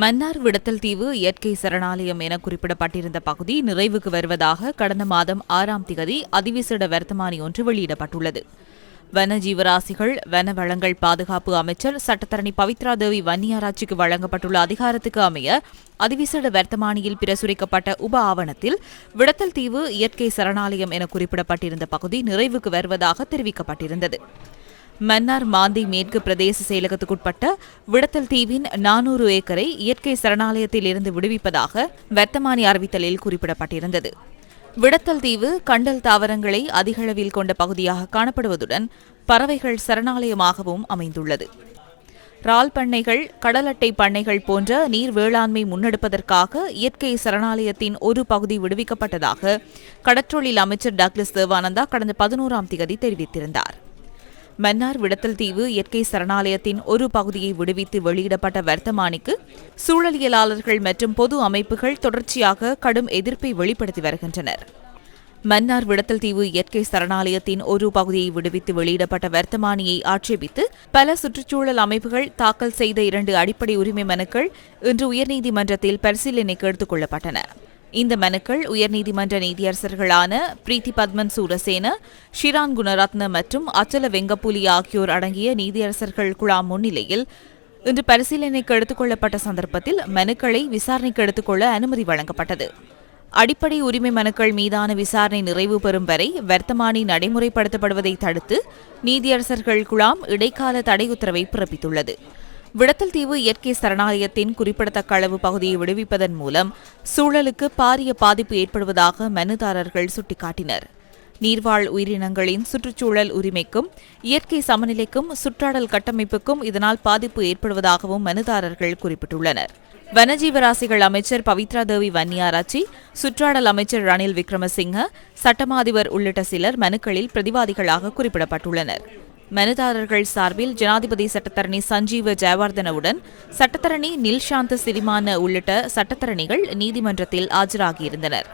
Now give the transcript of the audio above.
மன்னார் விடத்தல் தீவு இயற்கை சரணாலயம் என குறிப்பிடப்பட்டிருந்த பகுதி நிறைவுக்கு வருவதாக கடந்த மாதம் ஆறாம் திகதி அதிவிசேட வர்த்தமானி ஒன்று வெளியிடப்பட்டுள்ளது. வன ஜீவராசிகள் வன வளங்கள் பாதுகாப்பு அமைச்சர் சட்டத்தரணி பவித்ரா தேவி வன்னியாராட்சிக்கு வழங்கப்பட்டுள்ள அதிகாரத்துக்கு அமைய அதிவிசேட வர்த்தமானியில் பிரசுரிக்கப்பட்ட உப ஆவணத்தில் விடத்தல் தீவு இயற்கை சரணாலயம் என குறிப்பிடப்பட்டிருந்த பகுதி நிறைவுக்கு வருவதாக தெரிவிக்கப்பட்டிருந்தது. மன்னார் மாந்தி மேற்கு பிரதேச செயலகத்துக்குட்பட்ட விடத்தல் தீவின் நானூறு ஏக்கரை இயற்கை சரணாலயத்தில் இருந்து விடுவிப்பதாக வர்த்தமானி அறிவித்தலில் குறிப்பிடப்பட்டிருந்தது. விடத்தல் தீவு கண்டல் தாவரங்களை அதிகளவில் கொண்ட பகுதியாக காணப்படுவதுடன் பறவைகள் சரணாலயமாகவும் அமைந்துள்ளது. ரால் பண்ணைகள் கடல் அட்டை பண்ணைகள் போன்ற நீர் வேளாண்மை முன்னெடுப்பதற்காக இயற்கை சரணாலயத்தின் ஒரு பகுதி விடுவிக்கப்பட்டதாக கடற்றொழில் அமைச்சர் டக்ளஸ் தேவானந்தா கடந்த பதினோராம் திகதி தெரிவித்திருந்தார். மன்னார் விடத்தல் தீவு இயற்கை சரணாலயத்தின் ஒரு பகுதியை விடுவித்து வெளியிடப்பட்ட வர்த்தமானிக்கு சூழலியலாளர்கள் மற்றும் பொது அமைப்புகள் தொடர்ச்சியாக கடும் எதிர்ப்பை வெளிப்படுத்தி வருகின்றனர். மன்னார் விடத்தல் தீவு இயற்கை சரணாலயத்தின் ஒரு பகுதியை விடுவித்து வெளியிடப்பட்ட வர்த்தமானியை ஆட்சேபித்து பல சுற்றுச்சூழல் அமைப்புகள் தாக்கல் செய்த இரண்டு அடிப்படை உரிமை மனுக்கள் இன்று உயர்நீதிமன்றத்தில் பரிசீலனைக்கு எடுத்துக் கொள்ளப்பட்டன. இந்த மனுக்கள் உயர்நீதிமன்ற நீதியரசர்களான பிரீத்தி பத்மன் சூரசேன ஷிரான் குணரத்ன மற்றும் அச்சல வெங்கப்புலி ஆகியோர் அடங்கிய நீதியரசர்கள் குழாம் முன்னிலையில் இன்று பரிசீலனைக்கு எடுத்துக் கொள்ளப்பட்ட சந்தர்ப்பத்தில் மனுக்களை விசாரணைக்கு எடுத்துக்கொள்ள அனுமதி வழங்கப்பட்டது. அடிப்படை உரிமை மனுக்கள் மீதான விசாரணை நிறைவு பெறும் வரை வர்த்தமானி நடைமுறைப்படுத்தப்படுவதை தடுத்து நீதியரசர்கள் குழாம் இடைக்கால தடை உத்தரவை பிறப்பித்துள்ளது. விடத்தல் தீவு இயற்கை சரணாலயத்தின் குறிப்பிடத்தக்க அளவு பகுதியை விடுவிப்பதன் மூலம் சூழலுக்கு பாரிய பாதிப்பு ஏற்படுவதாக மனுதாரர்கள் சுட்டிக்காட்டினர். நீர்வாழ் உயிரினங்களின் சுற்றுச்சூழல் உரிமைக்கும் இயற்கை சமநிலைக்கும் சுற்றாடல் கட்டமைப்புக்கும் இதனால் பாதிப்பு ஏற்படுவதாகவும் மனுதாரர்கள் குறிப்பிட்டுள்ளனர். வனஜீவராசிகள் அமைச்சர் பவித்ரா தேவி வன்னியாராச்சி சுற்றாடல் அமைச்சர் ரணில் விக்ரமசிங்க சட்டமாதிபர் உள்ளிட்ட சிலர் மனுக்களில் பிரதிவாதிகளாக குறிப்பிடப்பட்டுள்ளனர். மனுதாரர்கள் சார்பில் ஜனாதிபதி சட்டத்தரணி சஞ்சீவ ஜெயவர்தனவுடன் சட்டத்தரணி நில்ஷாந்த சிரிமான உள்ளிட்ட சட்டத்தரணிகள் நீதிமன்றத்தில் ஆஜராகியிருந்தனர்.